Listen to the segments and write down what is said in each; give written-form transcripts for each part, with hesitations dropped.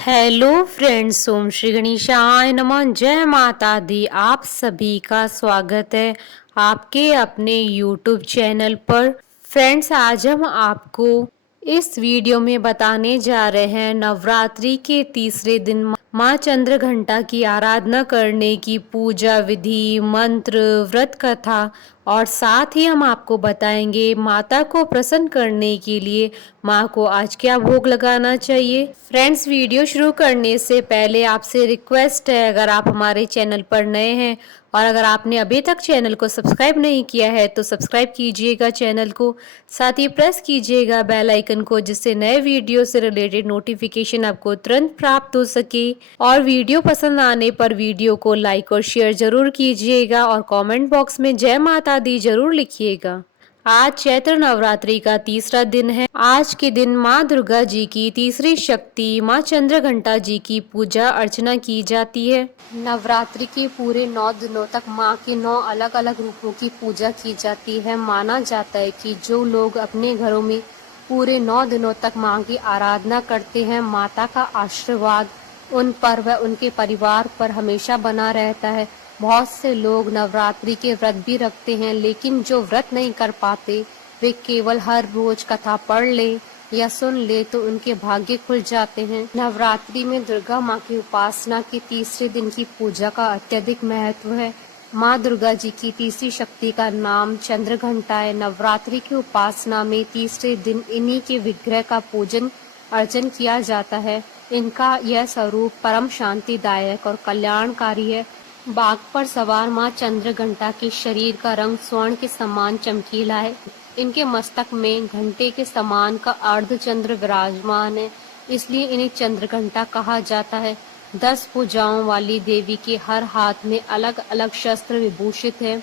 Hello friends, ओम श्री गणेशाय नमः। जय माता दी। आप सभी का स्वागत है आपके अपने यूट्यूब चैनल पर। फ्रेंड्स, आज हम आपको इस वीडियो में बताने जा रहे हैं नवरात्रि के तीसरे दिन माँ चंद्रघंटा की आराधना करने की पूजा विधि, मंत्र, व्रत कथा और साथ ही हम आपको बताएंगे माता को प्रसन्न करने के लिए माँ को आज क्या भोग लगाना चाहिए। फ्रेंड्स, वीडियो शुरू करने से पहले आपसे रिक्वेस्ट है, अगर आप हमारे चैनल पर नए हैं और अगर आपने अभी तक चैनल को सब्सक्राइब नहीं किया है तो सब्सक्राइब कीजिएगा चैनल को, साथ ही प्रेस कीजिएगा बेल आइकन को, जिससे नए वीडियो से रिलेटेड नोटिफिकेशन आपको तुरंत प्राप्त हो सके। और वीडियो पसंद आने पर वीडियो को लाइक और शेयर जरूर कीजिएगा और कमेंट बॉक्स में जय माता दी जरूर लिखिएगा। आज चैत्र नवरात्रि का तीसरा दिन है। आज के दिन माँ दुर्गा जी की तीसरी शक्ति माँ चंद्रघंटा जी की पूजा अर्चना की जाती है। नवरात्रि के पूरे 9 दिनों तक माँ के 9 अलग अलग रूपों की पूजा की जाती है। माना जाता है कि जो लोग अपने घरों में पूरे 9 दिनों तक माँ की आराधना करते हैं, माता का आशीर्वाद उन पर व उनके परिवार पर हमेशा बना रहता है। बहुत से लोग नवरात्रि के व्रत भी रखते हैं, लेकिन जो व्रत नहीं कर पाते वे केवल हर रोज कथा पढ़ ले या सुन ले तो उनके भाग्य खुल जाते हैं। नवरात्रि में दुर्गा माँ की उपासना के तीसरे दिन की पूजा का अत्यधिक महत्व है। माँ दुर्गा जी की तीसरी शक्ति का नाम चंद्रघंटा है। नवरात्रि की उपासना में तीसरे दिन इन्हीं के विग्रह का पूजन अर्चन किया जाता है। इनका यह स्वरूप परम शांतिदायक और कल्याणकारी है। बाघ पर सवार माँ चंद्रघंटा के शरीर का रंग स्वर्ण के समान चमकीला है। इनके मस्तक में घंटे के समान का अर्धचंद्र विराजमान है, इसलिए इन्हें चंद्रघंटा कहा जाता है। 10 भुजाओं वाली देवी के हर हाथ में अलग अलग शस्त्र विभूषित है।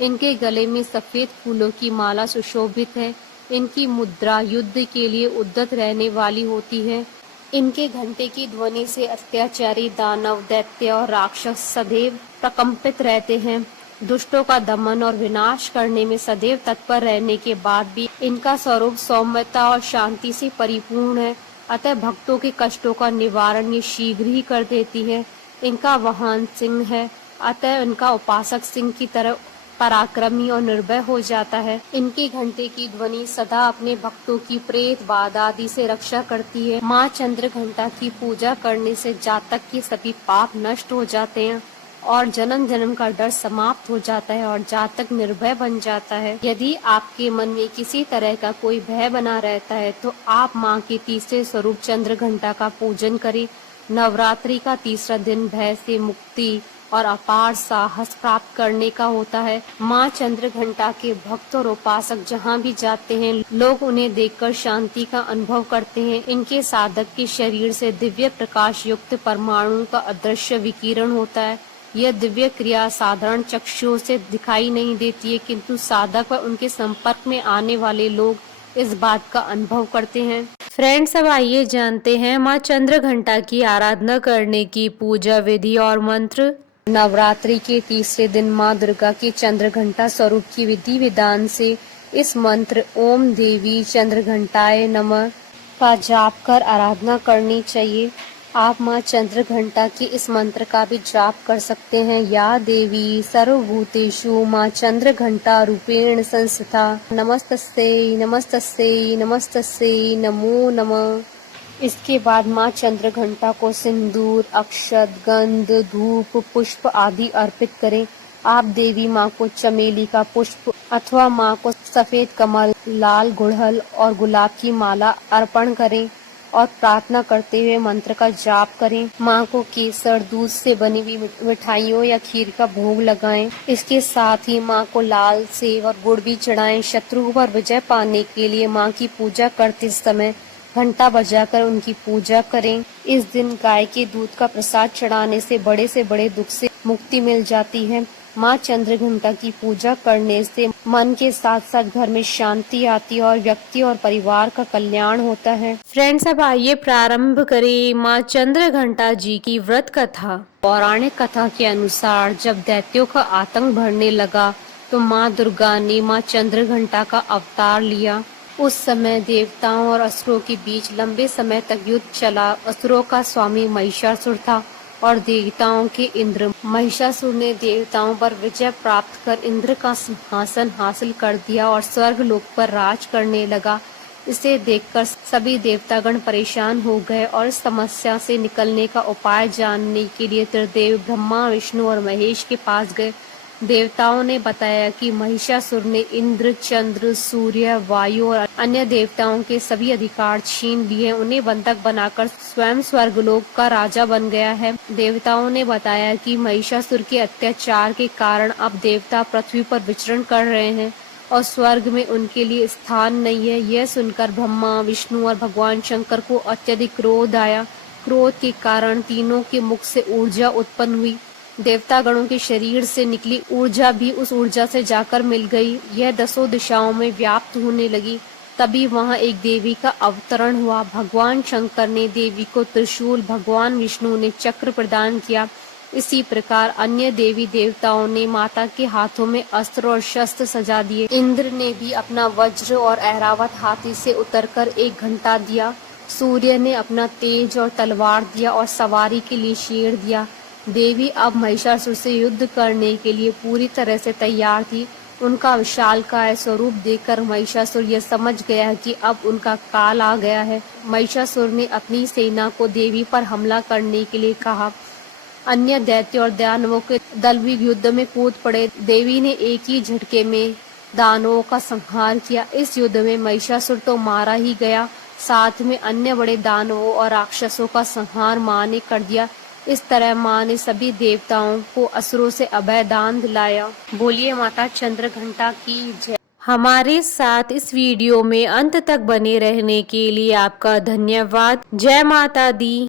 इनके गले में सफेद फूलों की माला सुशोभित है। इनकी मुद्रा युद्ध के लिए उद्यत रहने वाली होती है। इनके घंटे की ध्वनि से अत्याचारी दानव, दैत्य और राक्षस सदैव प्रकंपित रहते हैं। दुष्टों का दमन और विनाश करने में सदैव तत्पर रहने के बाद भी इनका स्वरूप सौम्यता और शांति से परिपूर्ण है, अतः भक्तों के कष्टों का निवारण ये शीघ्र ही कर देती है। इनका वाहन सिंह है, अतः इनका उपासक सिंह की तरह पराक्रमी और निर्भय हो जाता है। इनके घंटे की ध्वनि सदा अपने भक्तों की प्रेत बाधा आदि से रक्षा करती है। माँ चंद्रघंटा की पूजा करने से जातक के सभी पाप नष्ट हो जाते हैं और जन्म जन्म का डर समाप्त हो जाता है और जातक निर्भय बन जाता है। यदि आपके मन में किसी तरह का कोई भय बना रहता है तो आप माँ के तीसरे स्वरूप चंद्रघंटा का पूजन करें। नवरात्रि का तीसरा दिन भय से मुक्ति और अपार साहस प्राप्त करने का होता है। माँ चंद्रघंटा के भक्त और उपासक जहाँ भी जाते हैं, लोग उन्हें देखकर शांति का अनुभव करते हैं। इनके साधक के शरीर से दिव्य प्रकाश युक्त परमाणु का अदृश्य विकिरण होता है। यह दिव्य क्रिया साधारण चक्षुओं से दिखाई नहीं देती है, किंतु साधक व उनके संपर्क में आने वाले लोग इस बात का अनुभव करते हैं। फ्रेंड्स, अब आइए जानते हैं माँ चंद्रघंटा की आराधना करने की पूजा विधि और मंत्र। नवरात्रि के तीसरे दिन माँ दुर्गा के चंद्रघंटा स्वरूप की विधि विधान से इस मंत्र ओम देवी चंद्रघंटाय नमः का जाप कर आराधना करनी चाहिए। आप माँ चंद्रघंटा के इस मंत्र का भी जाप कर सकते हैं। या देवी सर्वभूतेषु माँ चंद्रघंटा रूपेण संस्थिता नमस्तस्यै नमस्तस्यै नमस्तस्यै नमो नमः। इसके बाद माँ चंद्रघंटा को सिंदूर, अक्षत, गंध, धूप, पुष्प आदि अर्पित करें। आप देवी माँ को चमेली का पुष्प अथवा माँ को सफेद कमल, लाल गुड़हल और गुलाब की माला अर्पण करें और प्रार्थना करते हुए मंत्र का जाप करें। माँ को केसर, दूध से बनी हुई मिठाइयों या खीर का भोग लगाएं। इसके साथ ही माँ को लाल सेव और गुड़ भी चढ़ाएं। शत्रु पर विजय पाने के लिए माँ की पूजा करते समय घंटा बजाकर उनकी पूजा करें। इस दिन गाय के दूध का प्रसाद चढ़ाने से बड़े दुख से मुक्ति मिल जाती है। माँ चंद्रघंटा की पूजा करने से मन के साथ साथ घर में शांति आती है और व्यक्ति और परिवार का कल्याण होता है। फ्रेंड्स, अब आइए प्रारंभ करें माँ चंद्रघंटा जी की व्रत कथा। पौराणिक कथा के अनुसार जब दैत्यों का आतंक बढ़ने लगा तो माँ दुर्गा ने माँ चंद्रघंटा का अवतार लिया। उस समय देवताओं और असुरों के बीच लंबे समय तक युद्ध चला। असुरों का स्वामी महिषासुर था और देवताओं के इंद्र। महिषासुर ने देवताओं पर विजय प्राप्त कर इंद्र का सिंहासन हासिल कर दिया और स्वर्ग लोक पर राज करने लगा। इसे देखकर सभी देवतागण परेशान हो गए और इस समस्या से निकलने का उपाय जानने के लिए त्रिदेव ब्रह्मा, विष्णु और महेश के पास गए। देवताओं ने बताया कि महिषासुर ने इंद्र, चंद्र, सूर्य, वायु और अन्य देवताओं के सभी अधिकार छीन लिए। उन्हें बंधक बनाकर स्वयं स्वर्गलोक का राजा बन गया है। देवताओं ने बताया कि महिषासुर के अत्याचार के कारण अब देवता पृथ्वी पर विचरण कर रहे हैं और स्वर्ग में उनके लिए स्थान नहीं है। यह सुनकर ब्रह्मा, विष्णु और भगवान शंकर को अत्यधिक क्रोध आया। क्रोध के कारण तीनों के मुख से ऊर्जा उत्पन्न हुई। देवतागणों के शरीर से निकली ऊर्जा भी उस ऊर्जा से जाकर मिल गई। यह 10 दिशाओं में व्याप्त होने लगी। तभी वहां एक देवी का अवतरण हुआ। भगवान शंकर ने देवी को त्रिशूल, भगवान विष्णु ने चक्र प्रदान किया। इसी प्रकार अन्य देवी देवताओं ने माता के हाथों में अस्त्र और शस्त्र सजा दिए। इंद्र ने भी अपना वज्र और ऐरावत हाथी से उतरकर एक घंटा दिया। सूर्य ने अपना तेज और तलवार दिया और सवारी के लिए शेर दिया। देवी अब महिषासुर से युद्ध करने के लिए पूरी तरह से तैयार थी। उनका विशालकाय स्वरूप देखकर महिषासुर यह समझ गया कि अब उनका काल आ गया है। महिषासुर ने अपनी सेना को देवी पर हमला करने के लिए कहा। अन्य दैत्य और दानवों के दल भी युद्ध में कूद पड़े। देवी ने एक ही झटके में दानवों का संहार किया। इस युद्ध में महिषासुर तो मारा ही गया, साथ में अन्य बड़े दानवों और राक्षसों का संहार मां ने कर दिया। इस तरह मां ने सभी देवताओं को असुरों से अभय दान दिलाया। बोलिए माता चंद्रघंटा की जय। हमारे साथ इस वीडियो में अंत तक बने रहने के लिए आपका धन्यवाद। जय माता दी।